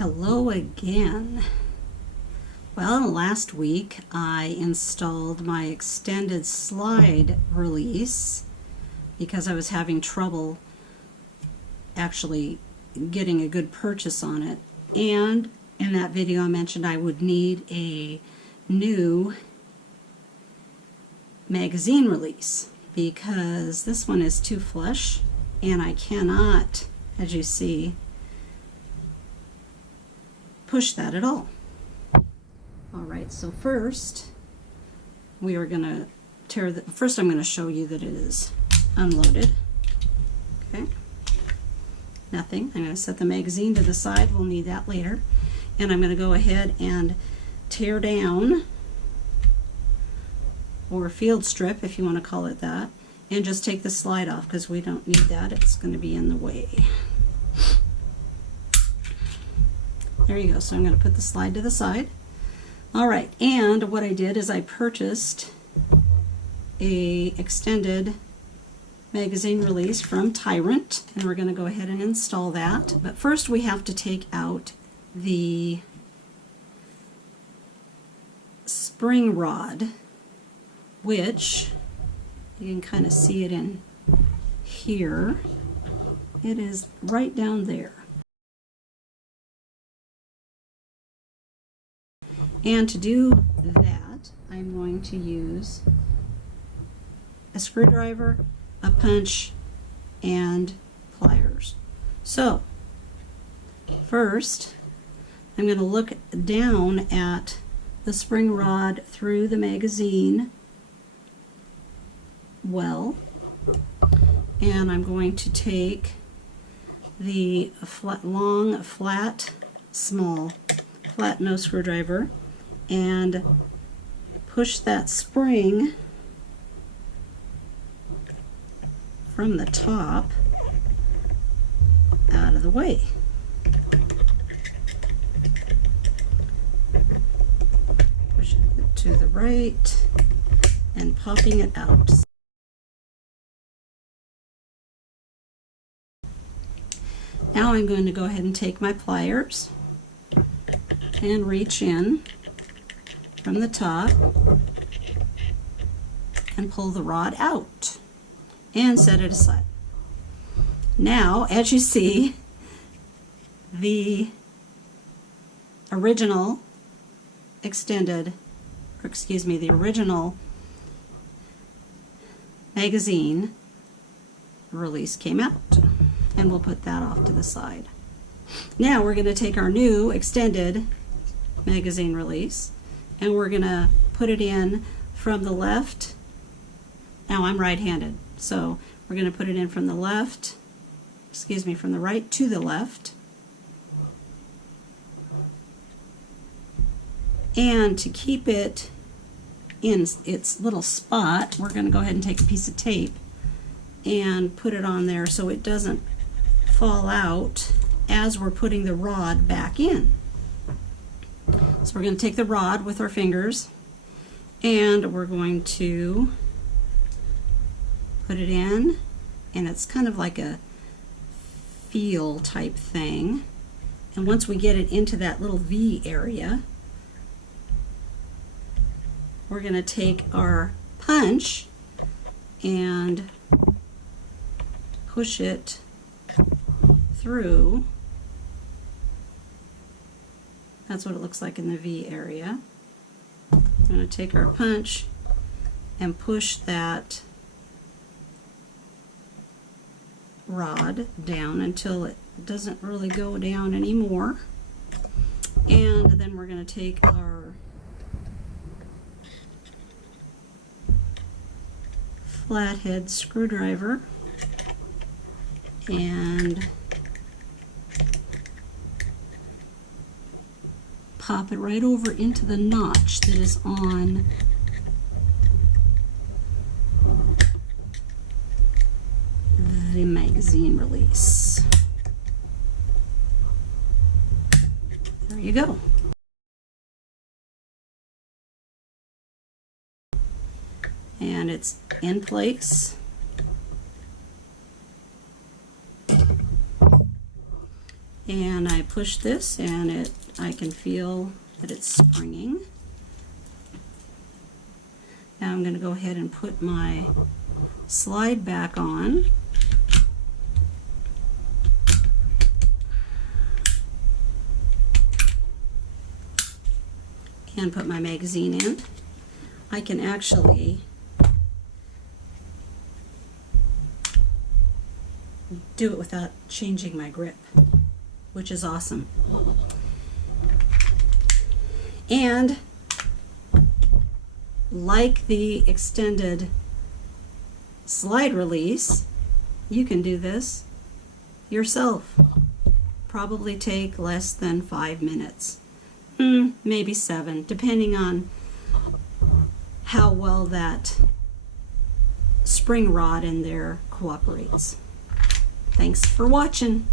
Hello again. Well, last week I installed my extended slide release because I was having trouble actually getting a good purchase on it. And in that video I mentioned I would need a new magazine release because this one is too flush and I cannot, as you see, push that at all. Alright, so first we are going to tear the, first I'm going to show you that it is unloaded. Okay, nothing. I'm going to set the magazine to the side, we'll need that later. And I'm going to go ahead and tear down, or field strip if you want to call it that, and just take the slide off because we don't need that, it's going to be in the way. There you go. So I'm going to put the slide to the side. Alright, and what I did is I purchased a extended magazine release from Tyrant, and we're going to go ahead and install that. But first we have to take out the spring rod, which you can kind of see it in here. It is right down there. And to do that, I'm going to use a screwdriver, a punch, and pliers. So, first, I'm going to look down at the spring rod through the magazine well, and I'm going to take the flat nose screwdriver and push that spring from the top out of the way. Pushing it to the right and popping it out. Now I'm going to go ahead and take my pliers and reach in from the top and pull the rod out and set it aside. Now, as you see, the original the original magazine release came out, and we'll put that off to the side. Now we're going to take our new extended magazine release and we're going to put it in from the left. Now I'm right-handed, so we're going to put it in from the left, from the right to the left. And to keep it in its little spot, we're going to go ahead and take a piece of tape and put it on there so it doesn't fall out as we're putting the rod back in. So we're going to take the rod with our fingers and we're going to put it in, and it's kind of like a feel type thing. And once we get it into that little V area, we're going to take our punch and push it through. That's what it looks like in the V area. I'm going to take our punch and push that rod down until it doesn't really go down anymore. And then we're going to take our flathead screwdriver and pop it right over into the notch that is on the magazine release. There you go. And it's in place. And I push this and I can feel that it's springing. Now I'm going to go ahead and put my slide back on. And put my magazine in. I can actually do it without changing my grip, which is awesome. And like the extended slide release, you can do this yourself. Probably take less than 5 minutes. Maybe 7, depending on how well that spring rod in there cooperates. Thanks for watching.